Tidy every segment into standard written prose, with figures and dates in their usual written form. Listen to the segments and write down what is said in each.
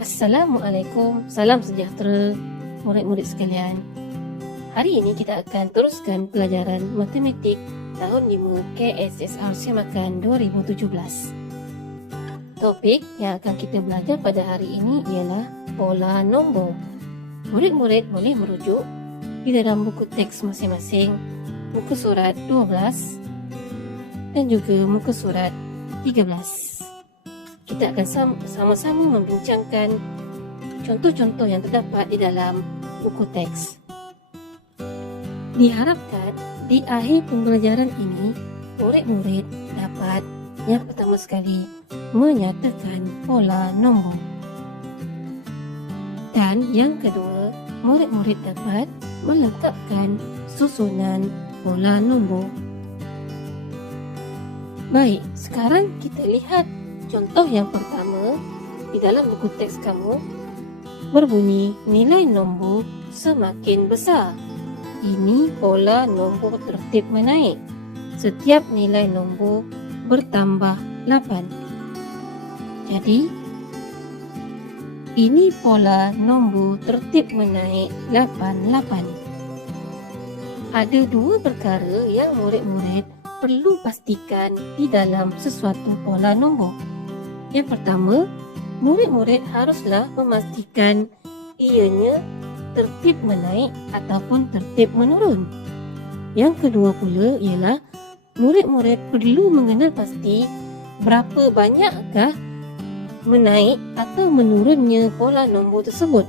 Assalamualaikum, salam sejahtera murid-murid sekalian. Hari ini kita akan teruskan pelajaran matematik tahun 5 KSSR Semakan 2017. Topik yang akan kita belajar pada hari ini ialah pola nombor. Murid-murid boleh merujuk di dalam buku teks masing-masing, muka surat 12 dan juga muka surat 13. Kita akan sama-sama membincangkan contoh-contoh yang terdapat di dalam buku teks. Diharapkan di akhir pembelajaran ini, murid-murid dapat yang pertama sekali menyatakan pola nombor. Dan yang kedua, murid-murid dapat melengkapkan susunan pola nombor. Baik, sekarang kita lihat contoh yang pertama di dalam buku teks kamu berbunyi nilai nombor semakin besar. Ini pola nombor tertib menaik. Setiap nilai nombor bertambah 8. Jadi, ini pola nombor tertib menaik 88. Ada dua perkara yang murid-murid perlu pastikan di dalam sesuatu pola nombor. Yang pertama, murid-murid haruslah memastikan ianya tertib menaik ataupun tertib menurun. Yang kedua pula ialah murid-murid perlu mengenal pasti berapa banyakkah menaik atau menurunnya pola nombor tersebut.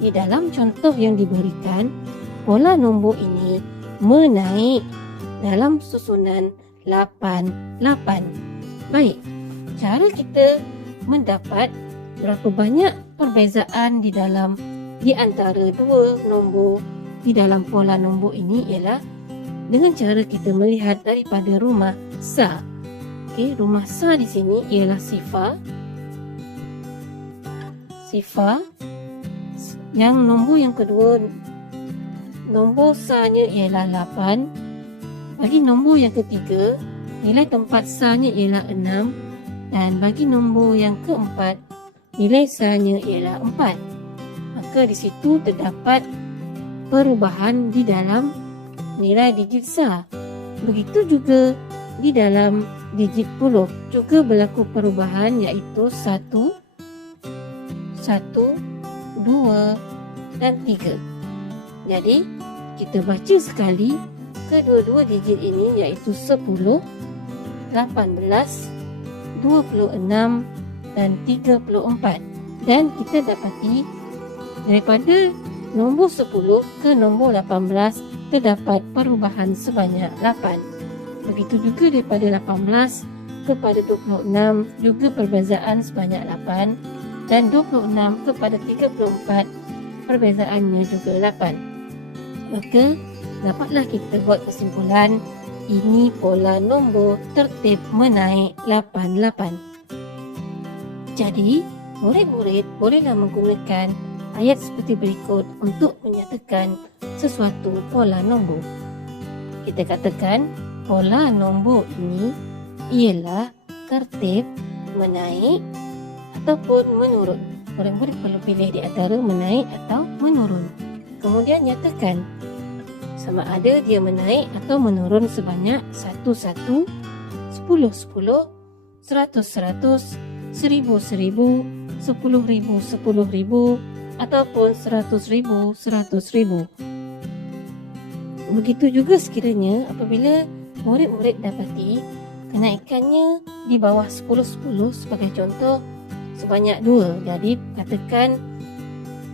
Di dalam contoh yang diberikan, pola nombor ini menaik dalam susunan 88. Baik. Cara kita mendapat berapa banyak perbezaan di antara dua nombor di dalam pola nombor ini ialah dengan cara kita melihat daripada rumah sa. Okey, rumah sa di sini ialah sifar. Sifar. Yang nombor yang kedua, nombor sa-nya ialah 8. Bagi nombor yang ketiga, nilai tempat sa-nya ialah 6. Dan bagi nombor yang keempat, nilai sa-nya ialah 4. Maka di situ terdapat perubahan di dalam nilai digit sa. Begitu juga di dalam digit puluh juga berlaku perubahan, iaitu 1, 2 dan 3. Jadi, kita baca sekali kedua-dua digit ini, iaitu 10, 18, 26 dan 34. Dan kita dapati daripada nombor 10 ke nombor 18 terdapat perubahan sebanyak 8. Begitu juga daripada 18 kepada 26 juga perbezaan sebanyak 8. Dan 26 kepada 34 perbezaannya juga 8. Maka dapatlah kita buat kesimpulan ini pola nombor tertib menaik 88. Jadi, murid-murid bolehlah menggunakan ayat seperti berikut untuk menyatakan sesuatu pola nombor. Kita katakan pola nombor ini ialah tertib menaik ataupun menurun. Murid-murid perlu pilih di antara menaik atau menurun. Kemudian nyatakan sama ada dia menaik atau menurun sebanyak 1, 1, 10, 10, 100, 100, 1000, 1000, 10,000, 10,000 ataupun 100,000, 100,000. Begitu juga sekiranya apabila murid-murid dapati kenaikannya di bawah 10, 10 sebagai contoh sebanyak 2. Jadi katakan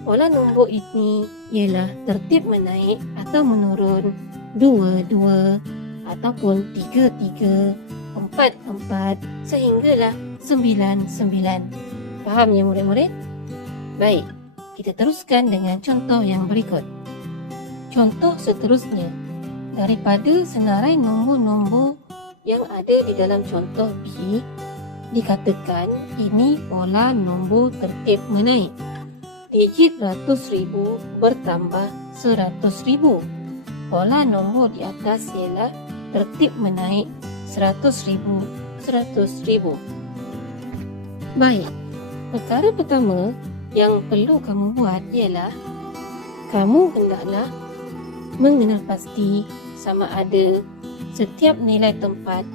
pola nombor ini ialah tertib menaik atau menurun 2, 2 ataupun 3, 3, 4, 4 sehinggalah 9, 9. Faham ya murid-murid? Baik, kita teruskan dengan contoh yang berikut. Contoh seterusnya, daripada senarai nombor-nombor yang ada di dalam contoh B, dikatakan ini pola nombor tertib menaik. Digit ratus ribu bertambah 100,000. Pola nombor di atas ialah tertib menaik 100,000, 100,000. Baik, perkara pertama yang perlu kamu buat ialah kamu hendaklah mengenal pasti sama ada setiap nilai tempat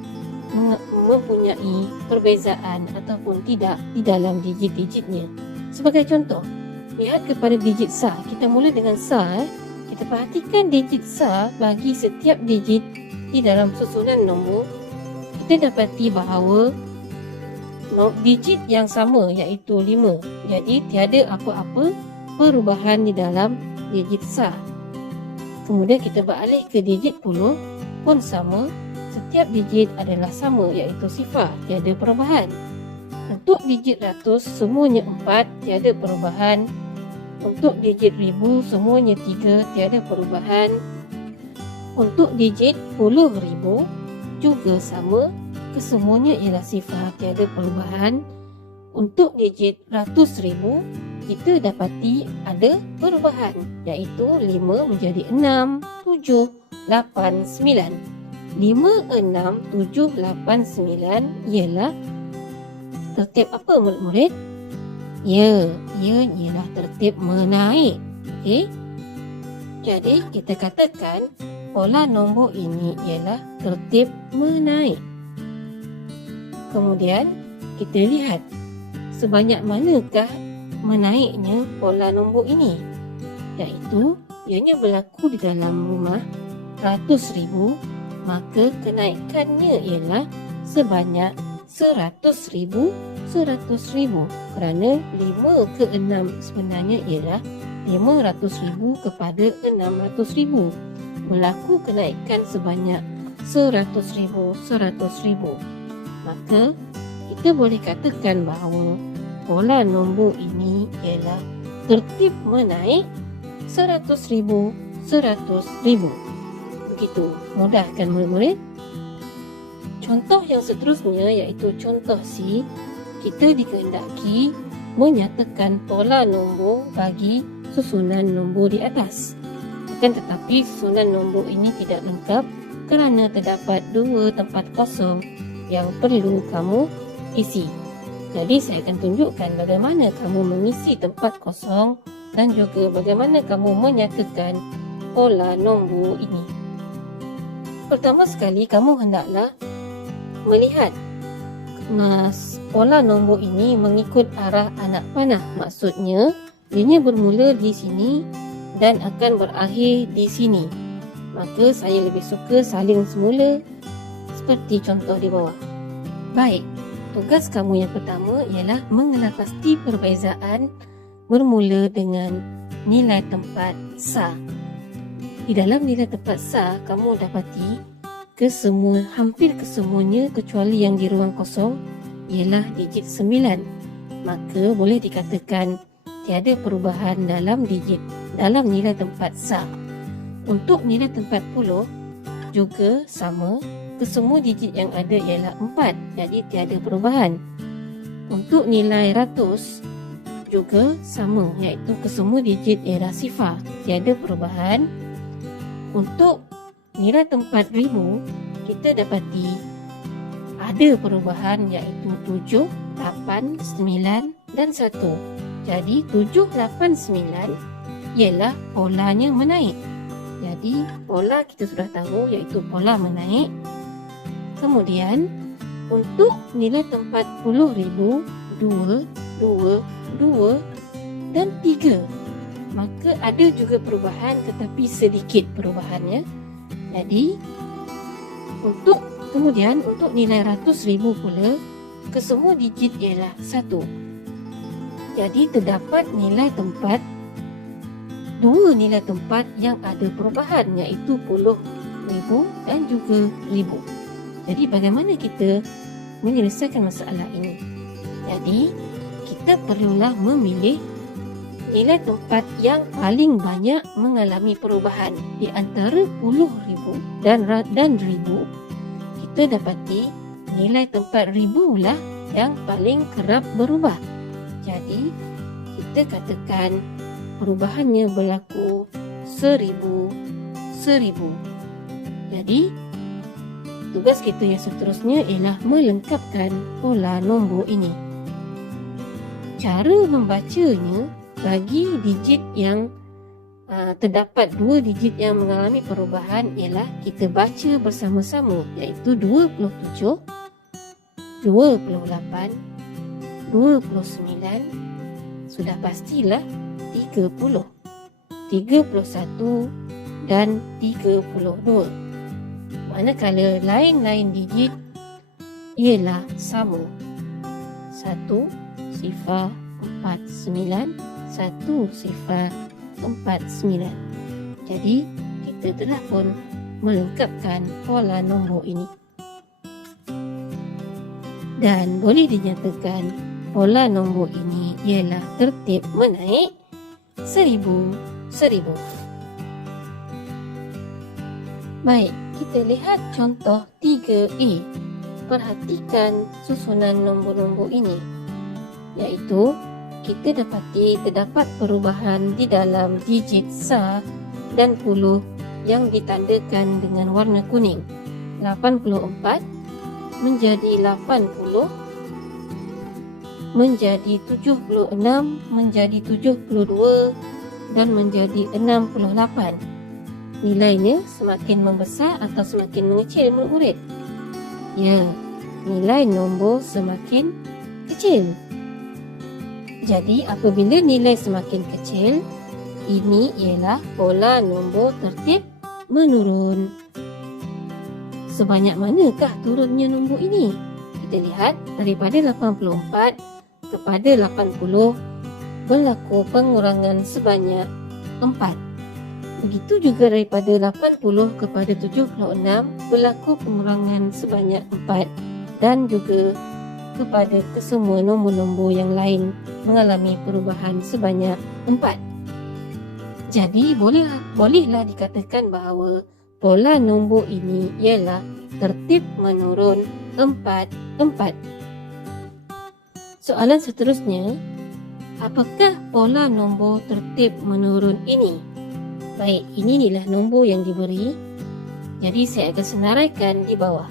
mempunyai perbezaan ataupun tidak di dalam digit-digitnya. Sebagai contoh, lihat kepada digit sah. Kita mula dengan sah. Kita perhatikan digit sah bagi setiap digit di dalam susunan nombor. Kita dapati bahawa digit yang sama iaitu 5. Jadi tiada apa-apa perubahan di dalam digit sah. Kemudian kita beralih ke digit puluh pun sama. Setiap digit adalah sama iaitu sifar, tiada perubahan. Untuk digit ratus semuanya 4, tiada perubahan. Untuk digit ribu semuanya 3, tiada perubahan. Untuk digit puluh ribu juga sama, kesemuanya ialah sifar, tiada perubahan. Untuk digit ratus ribu kita dapati ada perubahan iaitu 5 menjadi 6, 7, 8, 9. 5, 6, 7, 8, 9 ialah tertib apa murid-murid? Ya, ia ialah tertib menaik. Okey. Jadi kita katakan pola nombor ini ialah tertib menaik. Kemudian kita lihat sebanyak manakah menaiknya pola nombor ini, iaitu ianya berlaku di dalam rumah ratus ribu, maka kenaikannya ialah sebanyak 100,000 kerana 5 ke 6 sebenarnya ialah 500,000 kepada 600,000. Berlaku kenaikan sebanyak 100,000. Maka kita boleh katakan bahawa pola nombor ini ialah tertib menaik 100,000. Begitu mudah kan murid-murid? Contoh yang seterusnya iaitu contoh C. Kita dikehendaki menyatakan pola nombor bagi susunan nombor di atas. Akan tetapi susunan nombor ini tidak lengkap kerana terdapat 2 tempat kosong yang perlu kamu isi. Jadi saya akan tunjukkan bagaimana kamu mengisi tempat kosong dan juga bagaimana kamu menyatakan pola nombor ini. Pertama sekali kamu hendaklah melihat pola nombor ini mengikut arah anak panah. Maksudnya ianya bermula di sini dan akan berakhir di sini. Maka saya lebih suka salin semula seperti contoh di bawah. Baik, tugas kamu yang pertama ialah mengenal pasti perbezaan bermula dengan nilai tempat sah. Di dalam nilai tempat sah, kamu dapati hampir kesemuanya kecuali yang di ruang kosong ialah digit 9. Maka boleh dikatakan tiada perubahan dalam nilai tempat sah. Untuk nilai tempat puluh juga sama, kesemua digit yang ada ialah 4, jadi tiada perubahan. Untuk nilai ratus juga sama, iaitu kesemua digit ialah sifar, tiada perubahan. Untuk nilai tempat ribu, kita dapati ada perubahan iaitu 7, 8, 9 dan 1. Jadi 7, 8, 9 ialah polanya menaik. Jadi pola kita sudah tahu iaitu pola menaik. Kemudian untuk nilai tempat 10,000, 2, 2, 2 dan 3. Maka ada juga perubahan tetapi sedikit perubahannya. Jadi kemudian untuk nilai ratus ribu pula, kesemua digit ialah 1. Jadi terdapat dua nilai tempat yang ada perubahan iaitu puluh ribu dan juga ribu. Jadi bagaimana kita menyelesaikan masalah ini? Jadi kita perlulah memilih nilai tempat yang paling banyak mengalami perubahan di antara puluh ribu dan ribu. Kita dapati nilai tempat ribu lah yang paling kerap berubah. Jadi kita katakan perubahannya berlaku 1000. Jadi tugas kita yang seterusnya ialah melengkapkan pola nombor ini. cara membacanya bagi digit yang terdapat dua digit yang mengalami perubahan ialah kita baca bersama-sama, iaitu 27, 28, 29, sudah pastilah 30, 31 dan 32. Manakala lain-lain digit ialah sama. 1,49, 1,49. Jadi kita telah pun melengkapkan pola nombor ini. Dan boleh dinyatakan pola nombor ini ialah tertib menaik 1000. Baik, kita lihat contoh 3A. Perhatikan susunan nombor-nombor ini, iaitu kita dapati terdapat perubahan di dalam digit sa dan puluh yang ditandakan dengan warna kuning. 84 menjadi 80, menjadi 76, menjadi 72 dan menjadi 68. Nilainya semakin membesar atau semakin mengecil murid-murid? Ya, nilai nombor semakin kecil. Jadi apabila nilai semakin kecil, ini ialah pola nombor tertib menurun. Sebanyak manakah turunnya nombor ini? Kita lihat daripada 84 kepada 80 berlaku pengurangan sebanyak 4. Begitu juga daripada 80 kepada 76 berlaku pengurangan sebanyak 4 dan juga kepada kesemua nombor-nombor yang lain mengalami perubahan sebanyak 4. Jadi bolehlah dikatakan bahawa pola nombor ini ialah tertib menurun 4. Soalan seterusnya, apakah pola nombor tertib menurun ini? Baik, inilah nombor yang diberi. Jadi saya akan senaraikan di bawah.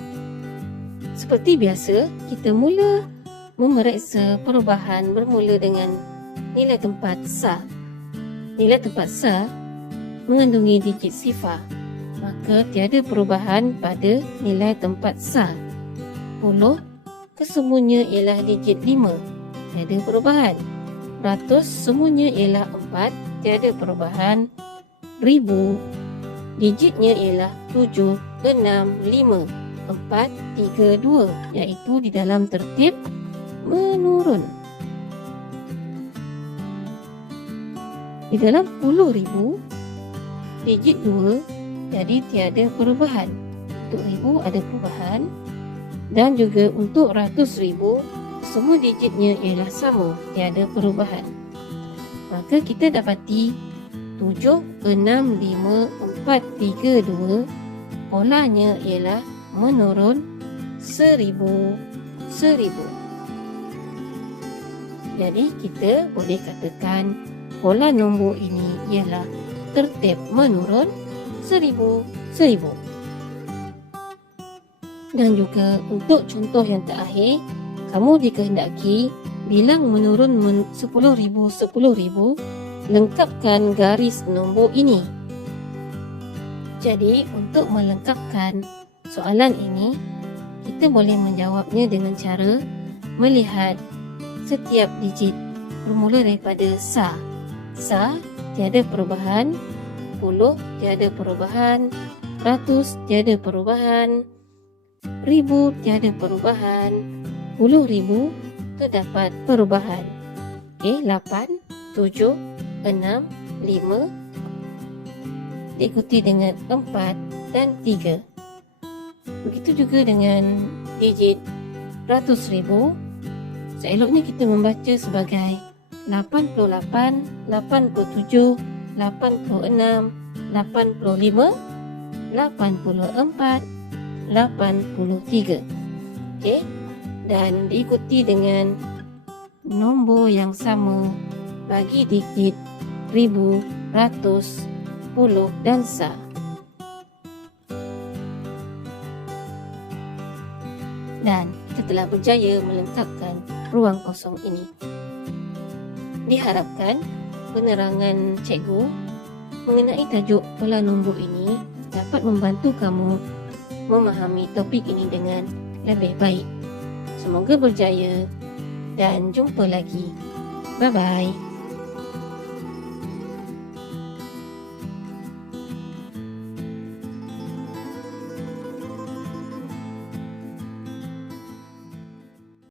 Seperti biasa, kita mula memeriksa perubahan bermula dengan nilai tempat sa. Nilai tempat sa mengandungi digit sifar, maka tiada perubahan pada nilai tempat sa. 10 kesemuanya ialah digit 5, tiada perubahan. Ratus semuanya ialah 4, tiada perubahan. Ribu digitnya ialah 7, 6, 5, 4, 3, 2, iaitu di dalam tertib menurun. Di dalam 10,000 digit 2 jadi tiada perubahan. Untuk ribu ada perubahan, dan juga untuk ratus ribu semua digitnya ialah sama, tiada perubahan. Maka kita dapati 7, 6, 5, 4, 3, 2 polanya ialah menurun 1000. Jadi kita boleh katakan pola nombor ini ialah tertib menurun 1000. Dan juga untuk contoh yang terakhir, kamu dikehendaki bilang menurun 10,000 lengkapkan garis nombor ini. Jadi untuk melengkapkan soalan ini, kita boleh menjawabnya dengan cara melihat setiap digit bermula daripada sa. Sa tiada perubahan, 10 tiada perubahan, ratus tiada perubahan, ribu tiada perubahan, 10,000 terdapat perubahan. Okey, 8, 7, 6, 5 diikuti dengan 4 dan 3. Begitu juga dengan digit ratus ribu. Seeloknya kita membaca sebagai 88, 87, 86, 85, 84, 83. Okey, dan diikuti dengan nombor yang sama bagi digit ribu, ratus, puluh dan sa. Dan kita telah berjaya melengkapkan ruang kosong ini. Diharapkan penerangan cikgu mengenai tajuk pola nombor ini dapat membantu kamu memahami topik ini dengan lebih baik. Semoga berjaya dan jumpa lagi. Bye-bye.